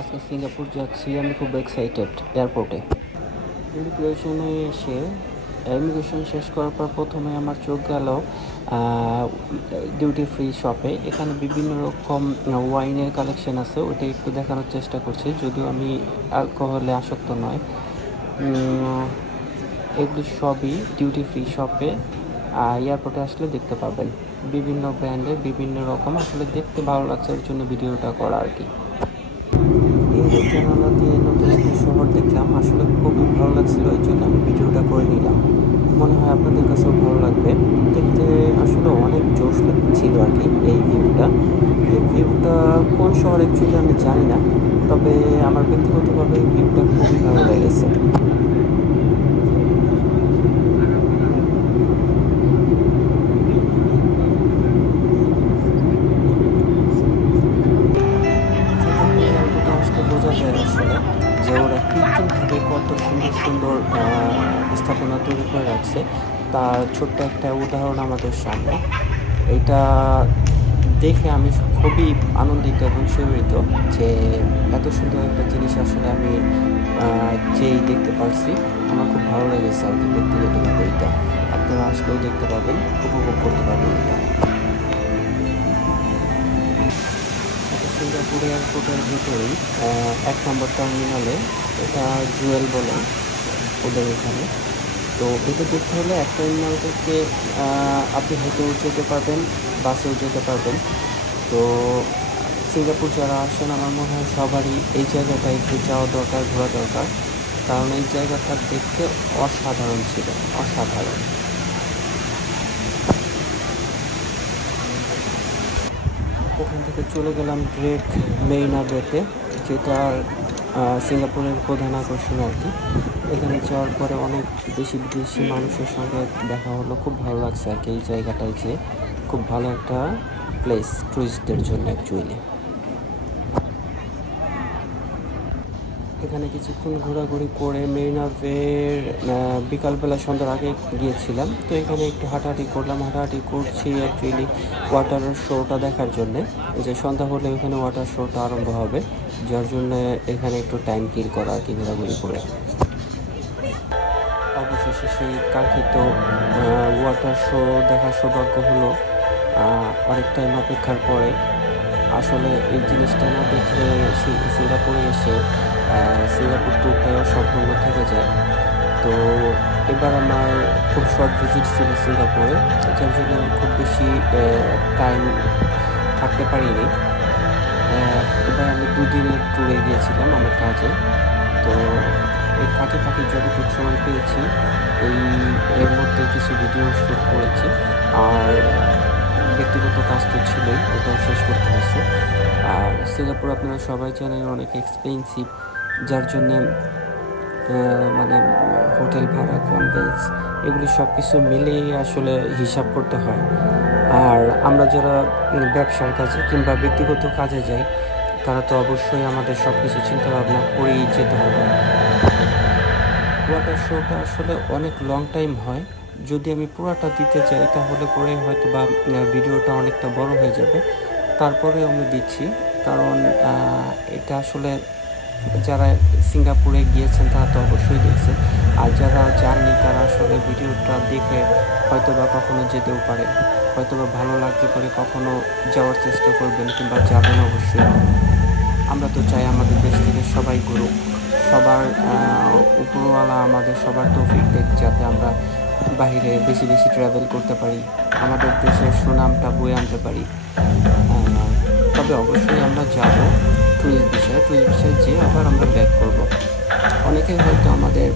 আজকে সিঙ্গাপুর যাচ্ছি, আমি খুব এক্সাইটেড। এয়ারপোর্টে ইমিগ্রেশনে এসে ইমিগ্রেশন শেষ করার পর প্রথমে আমার চোখ গেল ডিউটি ফ্রি শপে। এখানে বিভিন্ন রকম ওয়াইনের কালেকশন আছে, ওইটা একটু দেখানোর চেষ্টা করছি, যদিও আমি অ্যালকোহলে আসক্ত নয়। এগুলি সবই ডিউটি ফ্রি শপে এয়ারপোর্টে আসলে দেখতে পাবেন। বিভিন্ন ব্র্যান্ডের বিভিন্ন রকম, আসলে দেখতে ভালো লাগছে, এর জন্য ভিডিওটা করা আর কি। এই জানালা দিয়ে নতুন একটা শহর দেখলাম, আসলে খুবই ভালো লাগছিল, এই জন্য আমি ভিডিওটা করে নিলাম। মনে হয় আপনাদের কাছেও ভালো লাগবে। দেখতে আসলে অনেক জোশ ছিল আর কি এই ভিউটা। এই ভিউটা কোন শহর অ্যাকচুয়ালি আমি জানি না, তবে আমার ব্যক্তিগতভাবে এই ভিউটা খুবই ভালো লেগেছে। বোঝা যায় আসলে যে ওরা কৃত্রিমভাবে কত সুন্দর সুন্দর স্থাপনা তৈরি করে রাখছে, তার ছোট্ট একটা উদাহরণ আমাদের সামনে। এটা দেখে আমি খুবই আনন্দিত এবং শিহরিত যে এত সুন্দর একটা জিনিস আসলে আমি যেই দেখতে পারছি, আমার খুব ভালো লেগেছে আর কি ব্যক্তিগতভাবে। এটা আপনারা আসলেও দেখতে পাবেন, উপভোগ করতে পারবেন। এটা সিঙ্গাপুর এয়ারপোর্টের ভিতরেই 1 নম্বর টার্মিনালে, এটা জুয়েল বলে ওদের এখানে। তো এটা দেখতে হলে 1 টার্মিনাল থেকে আপনি হেঁটেও যেতে পারবেন, বাসেও যেতে পারবেন। তো সিঙ্গাপুর যারা আসেন, আমার মনে হয় সবারই এই জায়গাটা একটু যাওয়া দরকার, ঘোরা দরকার, কারণ এই জায়গাটা দেখতে অসাধারণ ছিল, অসাধারণ। ওখান থেকে চলে গেলাম ডিরেক্ট মেরিনা বেতে, যেটা সিঙ্গাপুরের প্রধান আকর্ষণ আর কি। এখানে যাওয়ার পরে অনেক দেশি বিদেশি মানুষের সঙ্গে দেখা হলো, খুব ভালো লাগছে আর কি। এই জায়গাটায় যে খুব ভালো একটা প্লেস টুরিস্টদের জন্য অ্যাকচুয়ালি। এখানে কিছুক্ষণ ঘোরাঘুরি করে মেরিনা বের বিকালবেলা সন্ধ্যার আগে গিয়েছিলাম। তো এখানে একটু হাঁটাহাঁটি করলাম, হাঁটাহাঁটি করছি অ্যাকচুয়ালি ওয়াটার শোটা দেখার জন্যে। যে সন্ধ্যা হলে এখানে ওয়াটার শোটা আরম্ভ হবে, যার জন্য এখানে একটু টাইম কিল করা আর কি, ঘোরাঘুরি করে। অবশেষে সেই কাঙ্ক্ষিত ওয়াটার শো দেখার সৌভাগ্য হলো অনেক টাইম অপেক্ষার পরে। আসলে এই জিনিসটা না দেখলে সিঙ্গাপুরে এসে সিঙ্গাপুর ট্যুরটাও সম্পূর্ণ থেকে যায়। তো এবার আমার খুব শর্ট ভিজিট ছিল সিঙ্গাপুরে, যার জন্য আমি খুব বেশি টাইম থাকতে পারিনি। এবার আমি 2 দিনের ট্যুরে গিয়েছিলাম আমার কাজে। তো এই ফাঁকে ফাঁকে যতটুকু সময় পেয়েছি এর মধ্যে কিছু ভিডিও শ্যুট করেছি, আর ব্যক্তিগত কাজ তো ছিলই, ওটাও শেষ করতে হয়েছে। আর সিঙ্গাপুর আপনারা সবাই জানেন অনেক এক্সপেন্সিভ, যার জন্যে মানে হোটেল ভাড়া, কনভেন্স, এগুলি সব কিছু মিলেই আসলে হিসাব করতে হয়। আর আমরা যারা ব্যবসার কাজে কিংবা ব্যক্তিগত কাজে যাই, তারা তো অবশ্যই আমাদের সব কিছু চিন্তাভাবনা করেই যেতে হবে। ওয়াটার শোটা আসলে অনেক লং টাইম হয়, যদি আমি পুরোটা দিতে চাই তাহলে পরে হয়তো বা ভিডিওটা অনেকটা বড় হয়ে যাবে। তারপরে আমি দিচ্ছি, কারণ এটা আসলে যারা সিঙ্গাপুরে গিয়েছেন তারা তো অবশ্যই দেখছেন, আর যারা যাননি তারা আসলে ভিডিওটা দেখে হয়তো বা কখনো যেতেও পারে, হয়তো বা ভালো লাগতে পারে, কখনো যাওয়ার চেষ্টা করবেন কিংবা যাবেন অবশ্যই। আমরা তো চাই আমাদের দেশ থেকে সবাই করুক, সবার উপরওয়ালা আমাদের সবার তৌফিক দেখ, যাতে আমরা বাইরে বেশি বেশি ট্রাভেল করতে পারি, আমাদের দেশের সুনামটা বয়ে আনতে পারি। তবে অবশ্যই আমরা যাব টুরিস্ট বিষয়ে যেয়ে আবার আমরা ব্যাক করব। অনেকে হয়তো আমাদের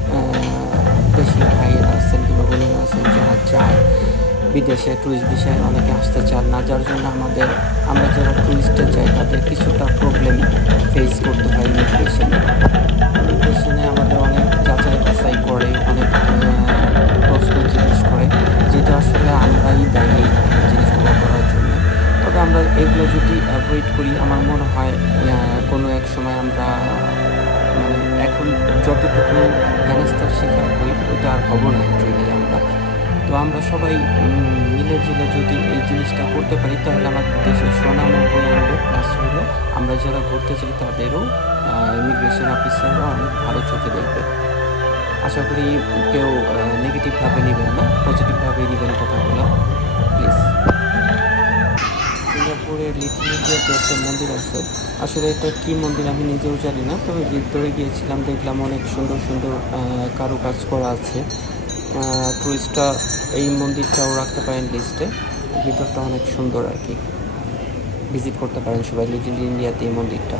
দেশি ভাইয়েরা আছেন কিংবা বোনেরা আছেন যারা যায় বিদেশে টুরিস্ট বিষয়ে, অনেকে আসতে চান না, যার জন্য আমরা যারা টুরিস্টে যাই তাদের কিছুটা প্রবলেম ফেস করতে হয় ইমিগ্রেশনে আমাদের অনেক যাচাই বাছাই করে, অনেক প্রশ্ন জিজ্ঞেস করে, যেটা আসলে আমরাই দায়ী জিনিসগুলো করার জন্য। তবে আমরা এগুলো যদি অ্যাভয়েড করি, আমার মনে হয় কোনো এক সময় আমরা মানে এখন যতটুকু হেনস্থার শিকার হই ওটা আর হব না অ্যাকচুয়ালি আমরা। তো আমরা সবাই মিলে ঝিলে যদি এই জিনিসটা করতে পারি তাহলে আমাদের দেশের সুনামও বয়ে আনবে, প্লাস হলো আমরা যারা ঘুরতে চাই তাদেরও ইমিগ্রেশন অফিসাররা অনেক ভালো চোখে দেখবে। আশা করি কেউ নেগেটিভভাবে নেবেন না, পজিটিভভাবেই নেবেন কথাগুলো প্লিজ। সিঙ্গাপুরের লিটল ইন্ডিয়াতে একটা মন্দির আছে, আসলে এটা কী মন্দির আমি নিজেও জানি না, তবে ভিতরে গিয়েছিলাম, দেখলাম অনেক সুন্দর সুন্দর কারুকাজ করা আছে। টুরিস্টরা এই মন্দিরটাও রাখতে পারেন লিস্টে, ভিতরটা অনেক সুন্দর আর কি, ভিজিট করতে পারেন সবাই লিটল ইন্ডিয়াতে এই মন্দিরটা।